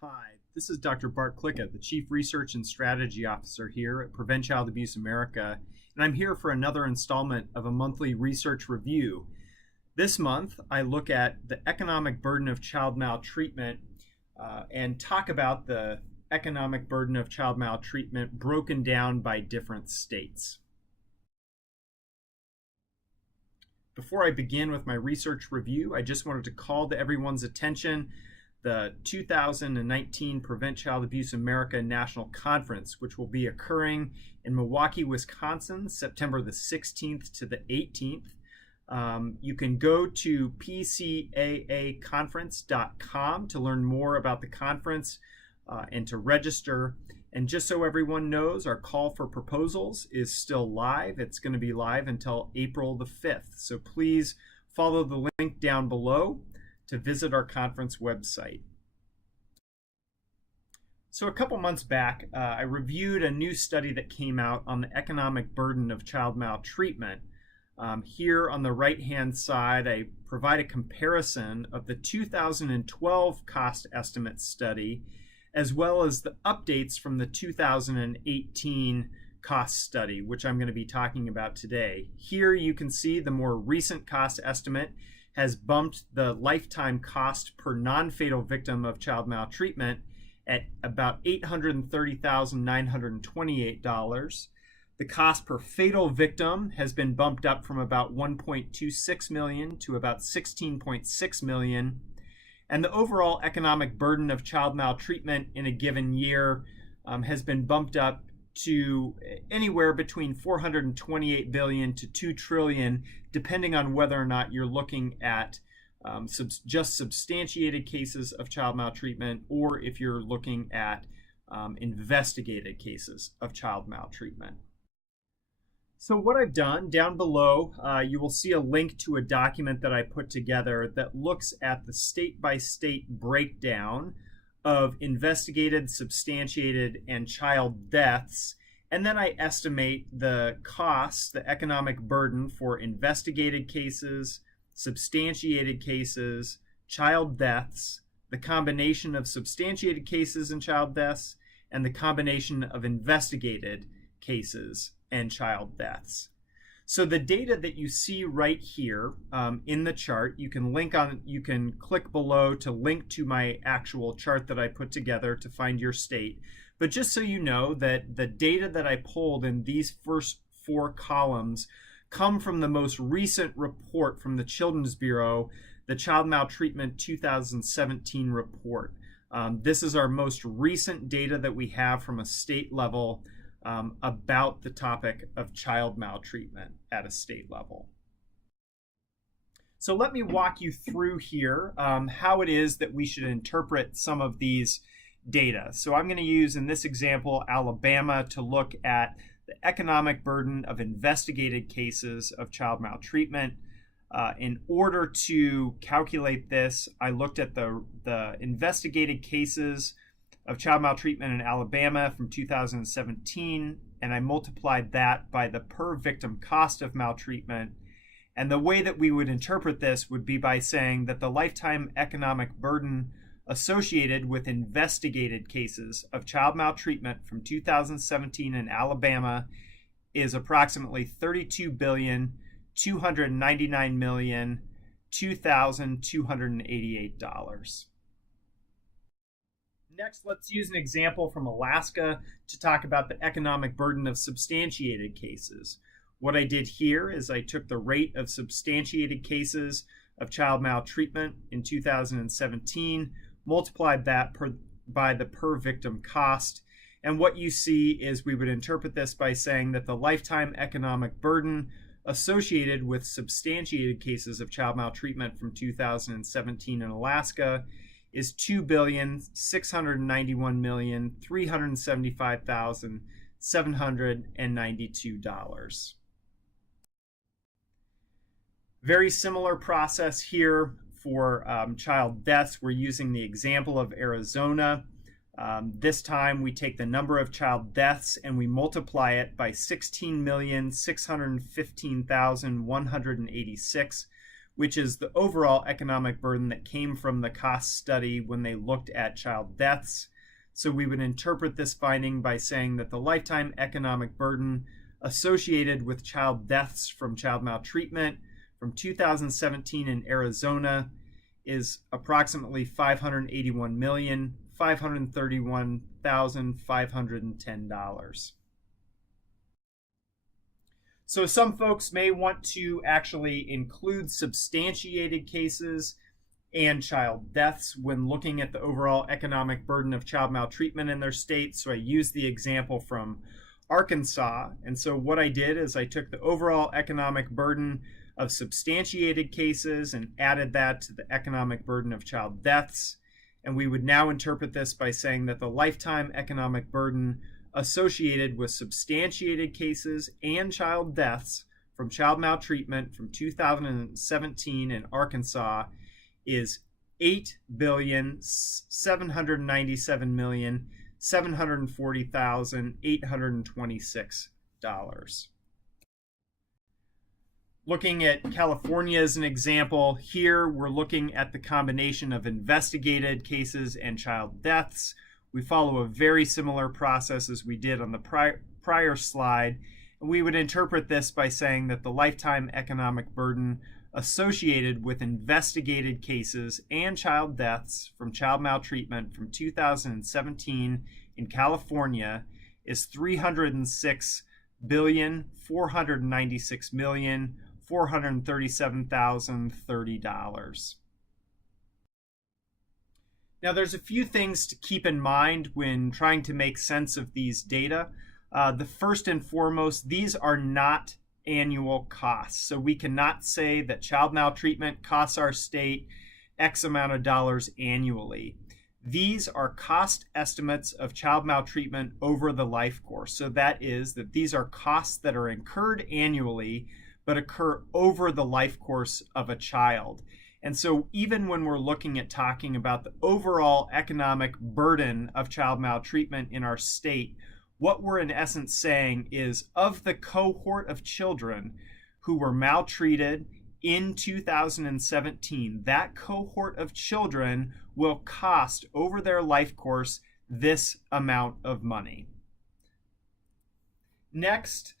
Hi, this is Dr. Bart Klika, the Chief Research and Strategy Officer here at Prevent Child Abuse America, and I'm here for another installment of a monthly research review. This month, I look at the economic burden of child maltreatment and talk about the economic burden of child maltreatment broken down by different states. Before I begin with my research review, I just wanted to call to everyone's attention the 2019 Prevent Child Abuse America National Conference, which will be occurring in Milwaukee, Wisconsin, September the 16th to the 18th. You can go to pcaaconference.com to learn more about the conference and to register. And just so everyone knows, our call for proposals is still live. It's going to be live until April the 5th. So please follow the link down below to visit our conference website. So a couple months back, I reviewed a new study that came out on the economic burden of child maltreatment. Here on the right-hand side, I provide a comparison of the 2012 cost estimate study as well as the updates from the 2018 cost study, which I'm going to be talking about today. Here you can see the more recent cost estimate has bumped the lifetime cost per non-fatal victim of child maltreatment at about $830,928. The cost per fatal victim has been bumped up from about $1.26 million to about $16.6 million. And the overall economic burden of child maltreatment in a given year has been bumped up to anywhere between $428 billion to $2 trillion, depending on whether or not you're looking at just substantiated cases of child maltreatment or if you're looking at investigated cases of child maltreatment. So what I've done, down below, you will see a link to a document that I put together that looks at the state-by-state breakdown of investigated, substantiated, and child deaths, and then I estimate the costs, the economic burden for investigated cases, substantiated cases, child deaths, the combination of substantiated cases and child deaths, and the combination of investigated cases and child deaths. So the data that you see right here in the chart, you can click below to link to my actual chart that I put together to find your state. But just so you know that the data that I pulled in these first four columns come from the most recent report from the Children's Bureau, the Child Maltreatment 2017 report. This is our most recent data that we have from a state level about the topic of child maltreatment at a state level. So let me walk you through here how it is that we should interpret some of these data. So I'm going to use, in this example, Alabama to look at the economic burden of investigated cases of child maltreatment. In order to calculate this, I looked at the investigated cases of child maltreatment in Alabama from 2017, and I multiplied that by the per victim cost of maltreatment. And the way that we would interpret this would be by saying that the lifetime economic burden associated with investigated cases of child maltreatment from 2017 in Alabama is approximately $32,299,002,288. Next, let's use an example from Alaska to talk about the economic burden of substantiated cases. What I did here is I took the rate of substantiated cases of child maltreatment in 2017, multiplied that by the per victim cost, and what you see is we would interpret this by saying that the lifetime economic burden associated with substantiated cases of child maltreatment from 2017 in Alaska is $2,691,375,792. Very similar process here for child deaths. We're using the example of Arizona. This time we take the number of child deaths and we multiply it by 16,615,186, which is the overall economic burden that came from the cost study when they looked at child deaths. So we would interpret this finding by saying that the lifetime economic burden associated with child deaths from child maltreatment from 2017 in Arizona is approximately $581,531,510. So some folks may want to actually include substantiated cases and child deaths when looking at the overall economic burden of child maltreatment in their state. So I used the example from Arkansas. And so what I did is I took the overall economic burden of substantiated cases and added that to the economic burden of child deaths. And we would now interpret this by saying that the lifetime economic burden associated with substantiated cases and child deaths from child maltreatment from 2017 in Arkansas is $8,797,740,826. Looking at California as an example, here we're looking at the combination of investigated cases and child deaths. We follow a very similar process as we did on the prior slide. And we would interpret this by saying that the lifetime economic burden associated with investigated cases and child deaths from child maltreatment from 2017 in California is $306,496,437,030. Now, there's a few things to keep in mind when trying to make sense of these data. The first and foremost, these are not annual costs. So we cannot say that child maltreatment costs our state X amount of dollars annually. These are cost estimates of child maltreatment over the life course. So that is that these are costs that are incurred annually, but occur over the life course of a child. And so even when we're looking at talking about the overall economic burden of child maltreatment in our state, what we're in essence saying is of the cohort of children who were maltreated in 2017, that cohort of children will cost over their life course this amount of money. Next,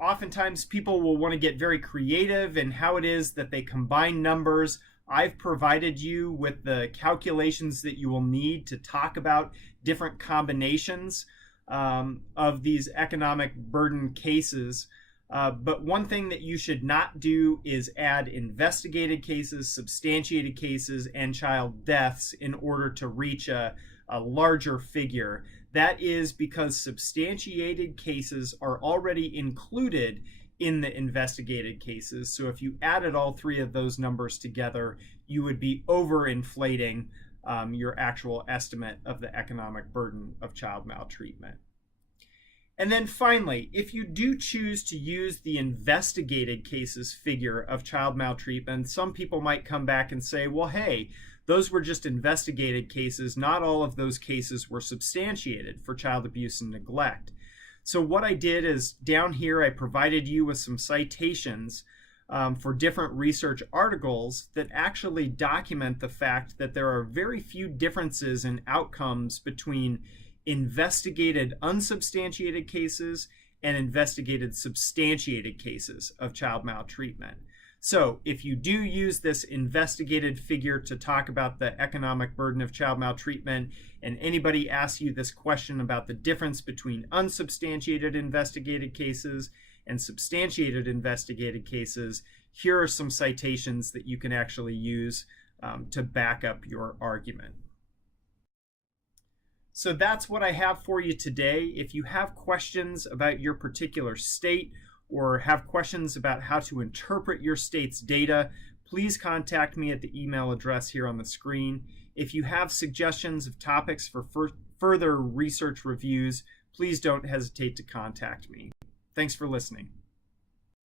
oftentimes people will want to get very creative in how it is that they combine numbers. I've provided you with the calculations that you will need to talk about different combinations of these economic burden cases. But one thing that you should not do is add investigated cases, substantiated cases, and child deaths in order to reach a larger figure. That is because substantiated cases are already included in the investigated cases. So if you added all three of those numbers together, you would be overinflating your actual estimate of the economic burden of child maltreatment. And then finally, if you do choose to use the investigated cases figure of child maltreatment, some people might come back and say, well, hey, those were just investigated cases. Not all of those cases were substantiated for child abuse and neglect. So what I did is down here, I provided you with some citations for different research articles that actually document the fact that there are very few differences in outcomes between investigated unsubstantiated cases and investigated substantiated cases of child maltreatment. So if you do use this investigated figure to talk about the economic burden of child maltreatment, and anybody asks you this question about the difference between unsubstantiated investigated cases and substantiated investigated cases, here are some citations that you can actually use to back up your argument. So that's what I have for you today. If you have questions about your particular state or have questions about how to interpret your state's data, please contact me at the email address here on the screen. If you have suggestions of topics for further research reviews, please don't hesitate to contact me. Thanks for listening.